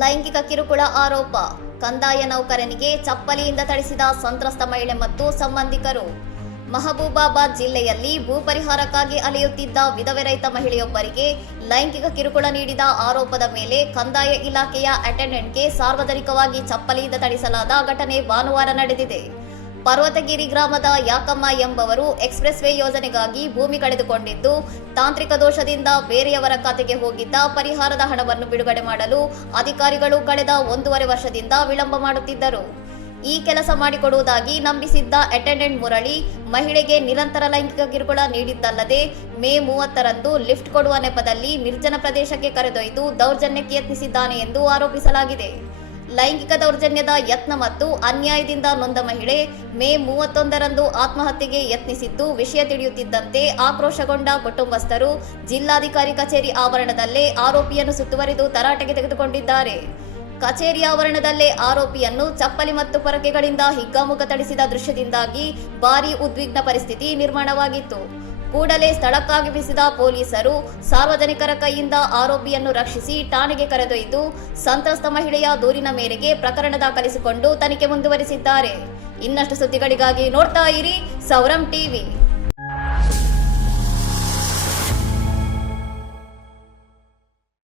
ಲೈಂಗಿಕ ಕಿರುಕುಳ ಆರೋಪ. ಕಂದಾಯ ನೌಕರನಿಗೆ ಚಪ್ಪಲಿಯಿಂದ ಥಳಿಸಿದ ಸಂತ್ರಸ್ತ ಮಹಿಳೆ ಮತ್ತು ಸಂಬಂಧಿಕರು. ಮಹಬೂಬಾಬಾದ್ ಜಿಲ್ಲೆಯಲ್ಲಿ ಭೂ ಪರಿಹಾರಕ್ಕಾಗಿ ಅಲೆಯುತ್ತಿದ್ದ ವಿಧವೆ ರೈತ ಮಹಿಳೆಯೊಬ್ಬರಿಗೆ ಲೈಂಗಿಕ ಕಿರುಕುಳ ನೀಡಿದ ಆರೋಪದ ಮೇಲೆ ಕಂದಾಯ ಇಲಾಖೆಯ ಅಟೆಂಡೆಂಟ್ಗೆ ಸಾರ್ವಜನಿಕವಾಗಿ ಚಪ್ಪಲಿಯಿಂದ ಥಳಿಸಲಾದ ಘಟನೆ ಭಾನುವಾರ ನಡೆದಿದೆ. ಪರ್ವತಗಿರಿ ಗ್ರಾಮದ ಯಾಕಮ್ಮ ಎಂಬವರು ಎಕ್ಸ್‌ಪ್ರೆಸ್ ವೇ ಯೋಜನೆಗಾಗಿ ಭೂಮಿ ಕಳೆದುಕೊಂಡಿದ್ದು, ತಾಂತ್ರಿಕ ದೋಷದಿಂದ ಬೇರೆಯವರ ಖಾತೆಗೆ ಹೋಗಿದ್ದ ಪರಿಹಾರದ ಹಣವನ್ನು ಬಿಡುಗಡೆ ಮಾಡಲು ಅಧಿಕಾರಿಗಳು ಕಳೆದ 1.5 ವರ್ಷದಿಂದ ವಿಳಂಬ ಮಾಡುತ್ತಿದ್ದರು. ಈ ಕೆಲಸ ಮಾಡಿಕೊಡುವುದಾಗಿ ನಂಬಿಸಿದ್ದ ಅಟೆಂಡೆಂಟ್ ಮುರಳಿ ಮಹಿಳೆಗೆ ನಿರಂತರ ಲೈಂಗಿಕ ಕಿರುಕುಳ ನೀಡಿದ್ದಲ್ಲದೆ ಮೇ 30ರಂದು ಲಿಫ್ಟ್ ಕೊಡುವ ನೆಪದಲ್ಲಿ ನಿರ್ಜನ ಪ್ರದೇಶಕ್ಕೆ ಕರೆದೊಯ್ದು ದೌರ್ಜನ್ಯಕ್ಕೆ ಯತ್ನಿಸಿದ್ದಾನೆ ಎಂದು ಆರೋಪಿಸಲಾಗಿದೆ. ಲೈಂಗಿಕ ದೌರ್ಜನ್ಯದ ಯತ್ನ ಮತ್ತು ಅನ್ಯಾಯದಿಂದ ನೊಂದ ಮಹಿಳೆ ಮೇ 31ರಂದು ಆತ್ಮಹತ್ಯೆಗೆ ಯತ್ನಿಸಿದ್ದು ವಿಷಯ ತಿಳಿಯುತ್ತಿದ್ದಂತೆ ಆಕ್ರೋಶಗೊಂಡ ಕುಟುಂಬಸ್ಥರು ಜಿಲ್ಲಾಧಿಕಾರಿ ಕಚೇರಿ ಆವರಣದಲ್ಲೇ ಆರೋಪಿಯನ್ನು ಸುತ್ತುವರಿದು ತರಾಟೆಗೆ ತೆಗೆದುಕೊಂಡಿದ್ದಾರೆ. ಕಚೇರಿ ಆವರಣದಲ್ಲೇ ಆರೋಪಿಯನ್ನು ಚಪ್ಪಲಿ ಮತ್ತು ಪೊರಕೆಗಳಿಂದ ಹಿಗ್ಗಾಮುಗ್ಗ ಥಳಿಸಿದ ದೃಶ್ಯದಿಂದಾಗಿ ಭಾರೀ ಉದ್ವಿಗ್ನ ಪರಿಸ್ಥಿತಿ ನಿರ್ಮಾಣವಾಗಿತ್ತು. ಕೂಡಲೇ ಸ್ಥಳಕ್ಕಾಗಮಿಸಿದ ಪೊಲೀಸರು ಸಾರ್ವಜನಿಕರ ಕೈಯಿಂದ ಆರೋಪಿಯನ್ನು ರಕ್ಷಿಸಿ ಠಾಣೆಗೆ ಕರೆದೊಯ್ದು ಸಂತ್ರಸ್ತ ಮಹಿಳೆಯ ದೂರಿನ ಮೇರೆಗೆ ಪ್ರಕರಣ ದಾಖಲಿಸಿಕೊಂಡು ತನಿಖೆ ಮುಂದುವರಿಸಿದ್ದಾರೆ. ಇನ್ನಷ್ಟು ಸುದ್ದಿಗಳಿಗಾಗಿ ನೋಡ್ತಾ ಇರಿ ಸೌರಂ ಟಿವಿ.